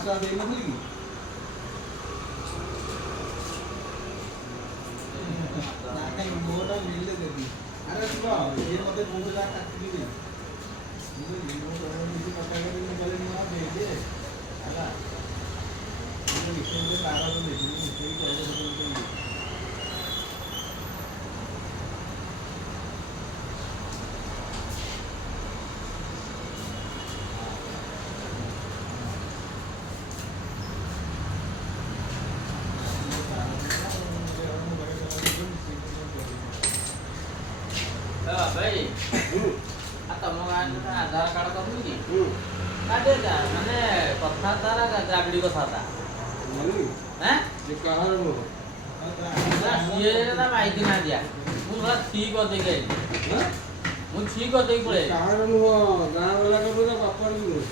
500 ଦେଇନଥିଲି କି? ନାଇଁ ମୋଟା ମିଳିଲେ ଦେବି। ଆରେ ଶୁଣ ଇଏ ମୋତେ କହୁଥିଲା କାଟିକି ମୁଁ ନିଜେ କଥା କରି ମୁଁ କହିଲି ମୁଁ ଦେଇଦିଏ ହେଲା ମିଶେଇ ତାର ଦେଇଛି ମିଶେଇ କହିଲେ भाई तम गाँव आधार कार्ड करूँ कि काटे जा माने कथा तारा द्राविडी कथा था हैं ये कहां रो ये ना माइक ना दिया मु बड़ा ठीक कर दे गई हां मु ठीक कर दे पड़े कहां रो गांव वाला का पूरा पापा रो